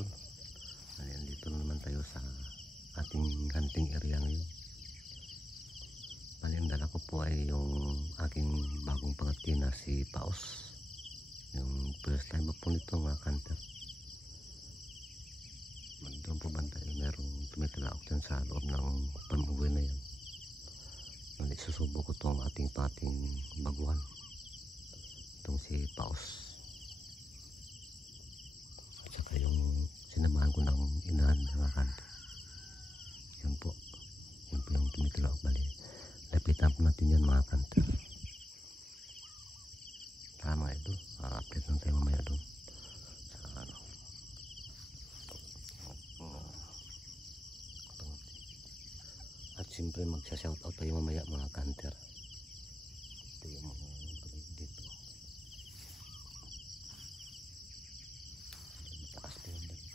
idol. Ayan, dito na naman tayo sa ating hunting area ngayon. Bali, ang dala ko po ay yung aking bagong pangatina, si Paos. Yung first time po nito mga kanter. Doon po banda merong tumitalaok dyan sa loob ng pamuwi na yan. Bali, susubo ko itong ating baguhan. Itong si Paos. At saka yung sinamahan ko ng inahan mga kanter. Yun po yung tumitalaok. Bali, lapitan po natin yan mga kanter. Tama ito, update lang tayo mamaya doon sa ano. At siyempre magsha-shoutout tayo mamaya mga kanter. Ito yung mga dito. Mataas pa yung dito.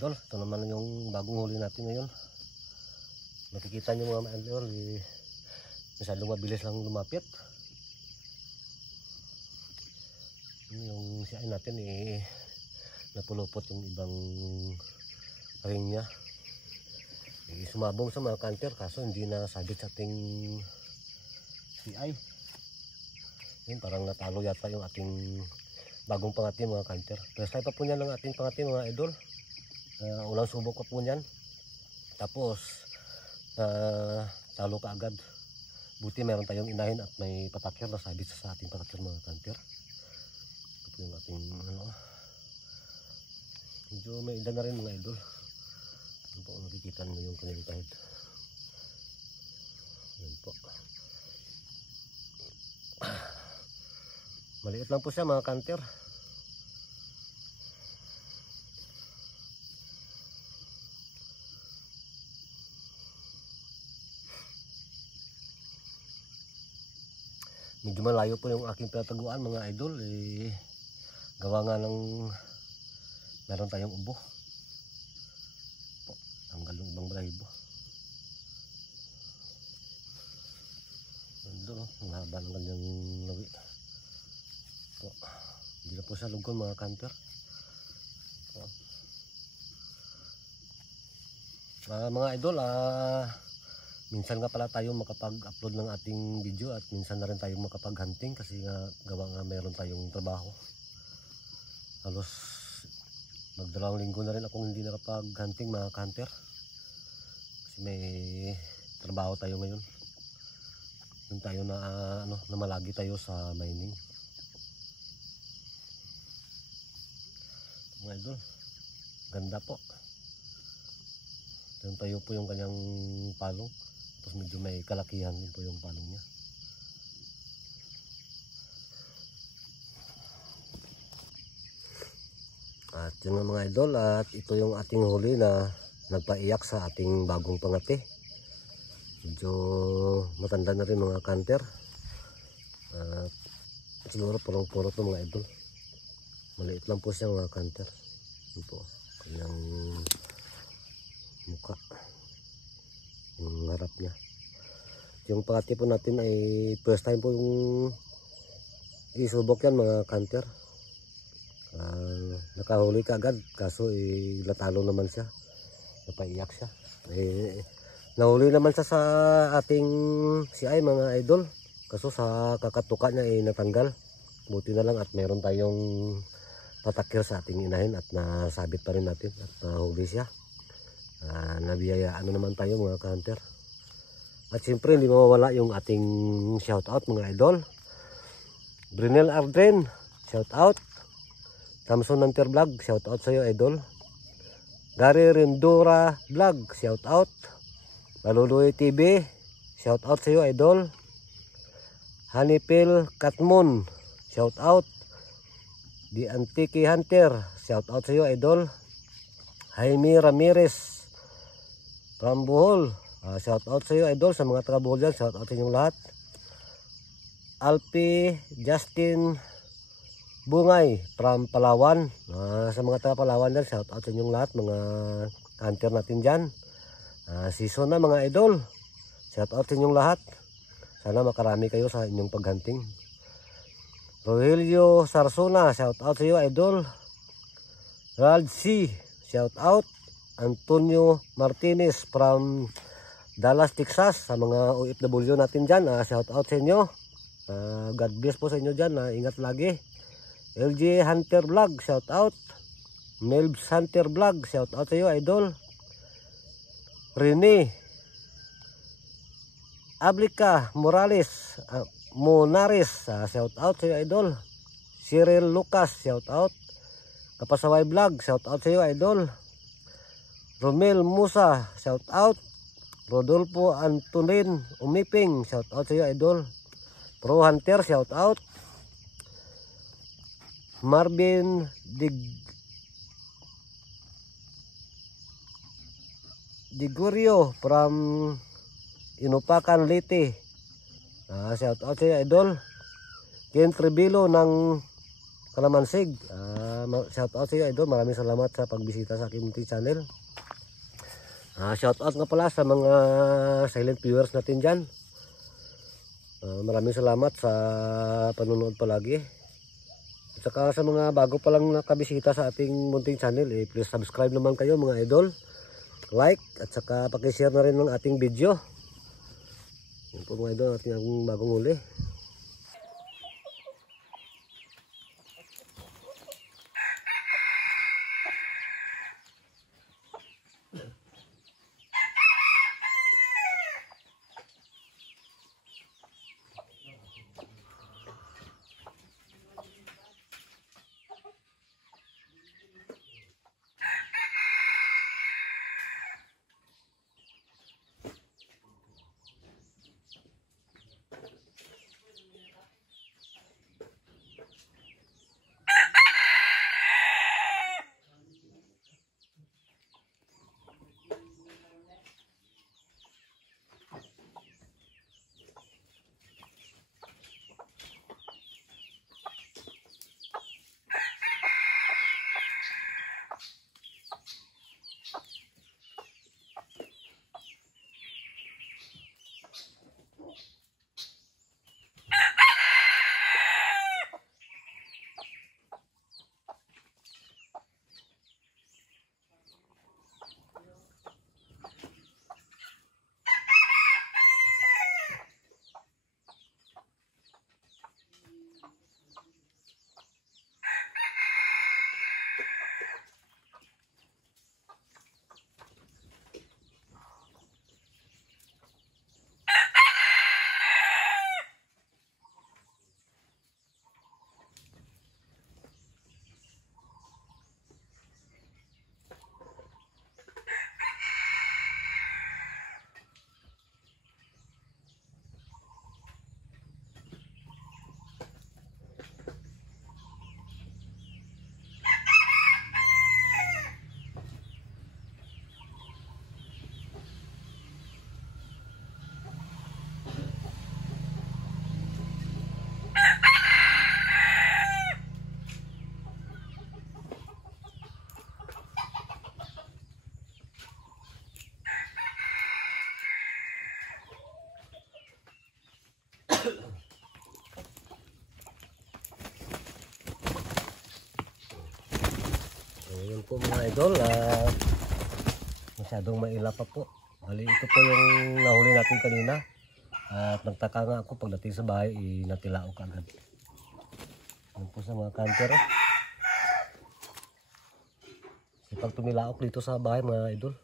idol. Ito naman yung bagong huli natin ngayon. Makikita nyo mga idol, masyadong mabilis lang lumapit. Yung siya natin napulupot yung ibang ring niya. Sumabong sa mga counter kaso hindi na sabit sa ating CI. Yun, parang natalo yata yung ating bagong pangati mga counter. First time pa po niyan ng ating pangati mga idol. Ulang subok pa po niyan. Tapos talo ka agad. Buti meron tayong inahin at may patakyer na sabit sa ating patakyer mga counter. Ito po yung ating medyo may edad na rin mga idol. Yan po, nakikita nyo yung kanyang kahit. Yan po. Maliit lang po siya mga counter. Medyo malayo po yung aking pinataguan mga idol. Gawa nga ng meron tayong ubo. Tanggal yung ibang balahibo. Doon, ang haba ng kanyang lawi. Hindi na po siya lugkon mga counter. Mga idol, minsan nga pala tayo makapag-upload ng ating video at minsan na rin tayo makapag-hunting kasi nga gawa nga mayroon tayong trabaho. Halos magdalawang linggo na rin akong hindi nakapag-hunting mga counter kasi may trabaho tayo ngayon. Doon tayo na namalagi tayo sa mining. Mga idol, ganda po. Doon tayo po yung kanyang palong. Tapos medyo may kalakihan din po yung palong niya. At yun nga mga idol, at ito yung ating huli na nagpaiyak sa ating bagong pangati. Medyo matanda na rin mga counter. Siguro purong-puro ito mga idol. Maliit lang po siya mga counter. Ito po, kanyang mukha. Yung harap niya. Yung pangati po natin ay first time po yung isubok yan mga counter. Nakahuli ka agad kaso latalo naman siya. Napaiyak siya. Nahuli naman siya sa ating CI mga idol. Kaso sa kakatuka niya natanggal. Buti na lang at meron tayong patakir sa ating inahin at nasabit pa rin natin at nahuli siya. Nabiyayaan naman tayo mga counter. At siyempre hindi mawawala yung ating shoutout mga idol. Brinel Ardren, shoutout. Samson Nanter Vlog, shoutout sa iyo idol. Gary Rendura Vlog, shoutout. Maluluy TV, shoutout sa iyo idol. Hanipil Katmon, shoutout. The Antique Hunter, shoutout sa iyo idol. Jaime Ramirez from Bohol, shoutout sa iyo idol. Sa mga taga Bohol dyan, shoutout sa inyong lahat. Alpi Justin Bungay from Palawan, sa mga taga Palawan dyan, shoutout sa inyong lahat mga hunter natin dyan. Season na mga idol, shoutout sa inyong lahat. Sana makarami kayo sa inyong paghunting. Rogelio Sarsona, shoutout sa iyo idol. Rald C, shoutout. Antonio Martinez from Dallas, Texas. Sa mga OFW natin dyan, shoutout sa inyo. God bless po sa inyo dyan. Ingat lagi. LG Hunter Vlog, shoutout. Melbs Hunter Vlog, shoutout sa iyo idol. Rene Ablica Morales Monares, shoutout sa iyo idol. Cyril Lucas, shoutout. Kapasaway Vlog, shoutout sa iyo idol. Romel Musa, shoutout. Rodolfo Antonin Umiping, shoutout sa iyo idol. Pro Hunter, shoutout. Marvin Digurio from Inupakan Leyte, shoutout sa iyo idol. Ken Tribilo ng Kalamansig, shout out sa iyo idol. Maraming salamat sa pagbisita sa aking munting channel. Shout out nga pala sa mga silent viewers natin dyan. Maraming salamat sa panonood palagi. At saka sa mga bago pa lang nakabisita sa ating munting channel, please subscribe naman kayo mga idol. Like at saka pakishare na rin ng ating video. Yan po mga idol, ating bagong uli. Ayan po mga idol, masyadong maila pa po. Bali ito po yung nahuli natin kanina. At nagtaka nga ako pagdating sa bahay, natilaok agad. Ayan po sa mga kanter. Pag tumilaok dito sa bahay mga idol,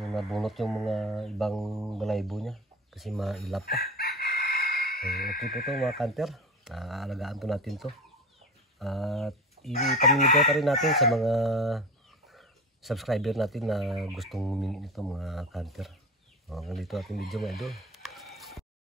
nabunot yung mga ibang balaybo niya kasi mailap pa. Okay po ito mga kanter, aalagaan po natin to. At ipamimigay pa rin natin sa mga subscriber natin na gustong humingi nito mga kanter. Ganito ating video mga idol.